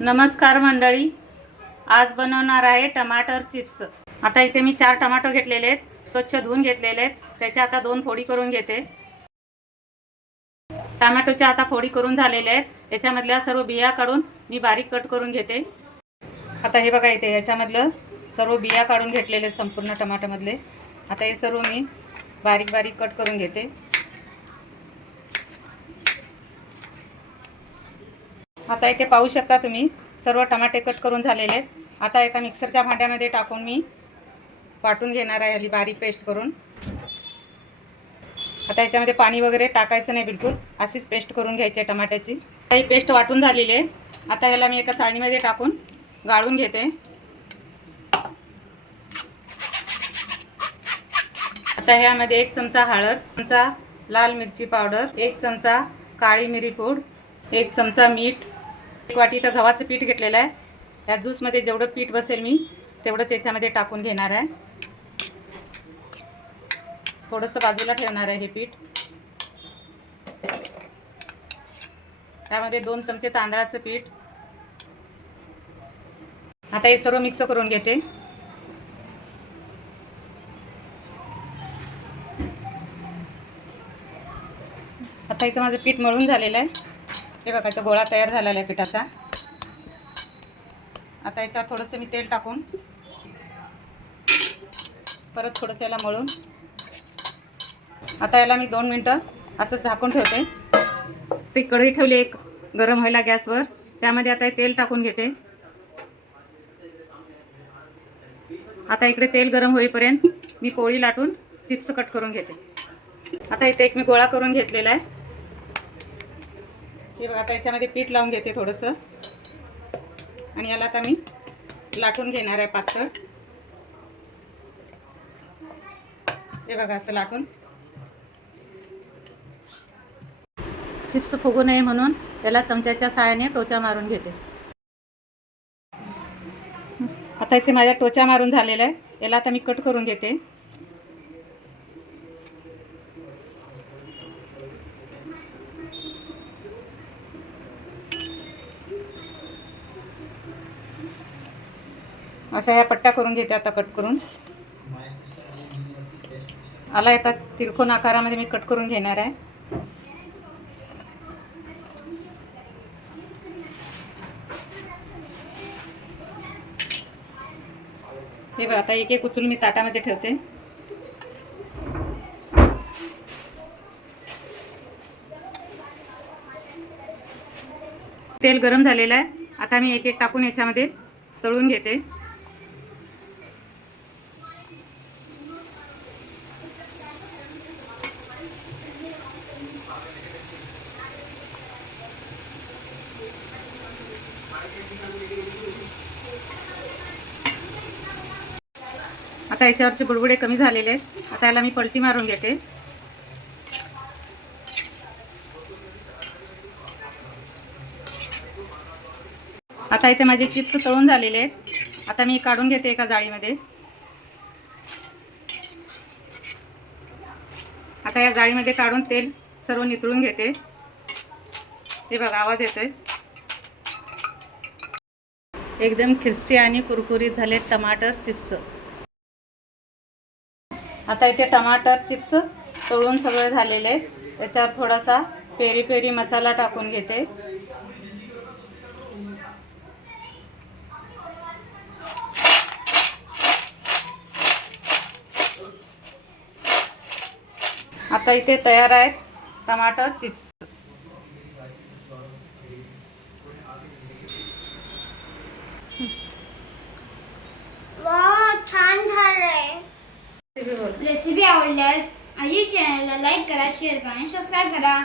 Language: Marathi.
नमस्कार मंडळी, आज बनवणार आहे टमाटर चिप्स। आता इथे मी 4 टमाटो घेतलेले आहेत, स्वच्छ धुवून घेतलेले आहेत। त्याच्या आता 2 फोडी करून घेते। टमाटोच्या आता फोडी करून झालेल्या आहेत। याच्यामधल्या सर्व बिया काढून मी बारीक कट करून घेते। आता हे बघा, इथे याच्यामधलं सर्व बिया काढून घेतलेले आहेत संपूर्ण टमाटोमधले। आता हे सर्व मी बारीक बारीक कट करून घेते। आता इथे पाहू शकता तुम्ही, सर्व टमाटे कट करून झालेले आहेत। आता एका मिक्सरच्या भांड्यामध्ये टाकून मी वाटून घेणार आहे, याली बारीक पेस्ट करून। आता याच्यामध्ये पाणी वगैरे टाकायचं नाही, बिलकुल अशीच पेस्ट करून घ्यायची आहे टमाट्याची। ही पेस्ट वाटून झालेली आहे। आता याला मी एका चाळणीमध्ये टाकून गाळून घेते। आता यामध्ये 1 चमचा हळद, चमचा लाल मिरची पावडर, 1 चमचा काळी मिरी पूड, 1 चमचा मीठ, 1 वाटी तर गव्हाचं पीठ घेतलेलं आहे। या ज्यूसमध्ये जेवढं पीठ बसेल मी तेवढंच याच्यामध्ये टाकून घेणार आहे। थोडंसं बाजूला ठेवणार आहे हे पीठ। त्यामध्ये 2 चमचे तांदळाचं पीठ। आता हे सर्व मिक्स करून घेते। आता इथं माझं पीठ मळून झालेलं आहे। हे बघा, तो गोळा तयार झालेला आहे पिठाचा। आता याच्यावर थोडंसं मी तेल टाकून परत थोडंसं याला मळून आता याला मी 2 मिनटं असंच झाकून ठेवते। ती कढई ठेवली एक गरम व्हायला गॅसवर। त्यामध्ये आता हे तेल टाकून घेते। आता इकडे तेल गरम होईपर्यंत मी पोळी लाटून चिप्स कट करून घेते। आता इथे एक मी गोळा करून घेतलेला आहे। हे बघा, आता याच्यामध्ये पीठ लावून घेते थोडंसं आणि याला आता मी लाटून घेणार आहे पातळ। हे बघा, असं लाटून चिप्स फुगू नये म्हणून याला चमच्याच्या साहाय्याने टोचा मारून घेते। आता इथे माझ्या टोचा मारून झालेला आहे। याला आता मी कट करून घेते। अशा ह्या पट्ट्या करून घेते आता कट करून। आला आता तिरकोन आकारामध्ये मी कट करून घेणार आहे। हे बघा, आता एक एक उचलून मी ताटामध्ये ठेवते। तेल गरम झालेलं आहे। आता मी एक एक टाकून याच्यामध्ये तळून घेते। आता याच्यावरचे बुडबुडे कमी झालेले आहेत। आता याला मी पलटी मारून घेते। आता इथे माझे चिप्स तळून झालेले आहेत। आता मी काढून घेते एका जाळीमध्ये। आता या जाळीमध्ये काढून तेल सर्व नितळून घेते। हे बघा, आवाज येतोय। एकदम क्रिस्पी आणि कुरकुरीत झाले टमाटर चिप्स। आता इथे टमाटर चिप्स तळून सगळे झालेले आहेत। त्याच्यावर थोडासा पेरी पेरी मसाला टाकून घेते। आता इथे तयार आहेत टमाटर चिप्स। वाह, छान झालंय। रेसिपी आवडल्यास आधी चॅनलला लाईक करा, शेअर करा आणि सबस्क्राईब करा।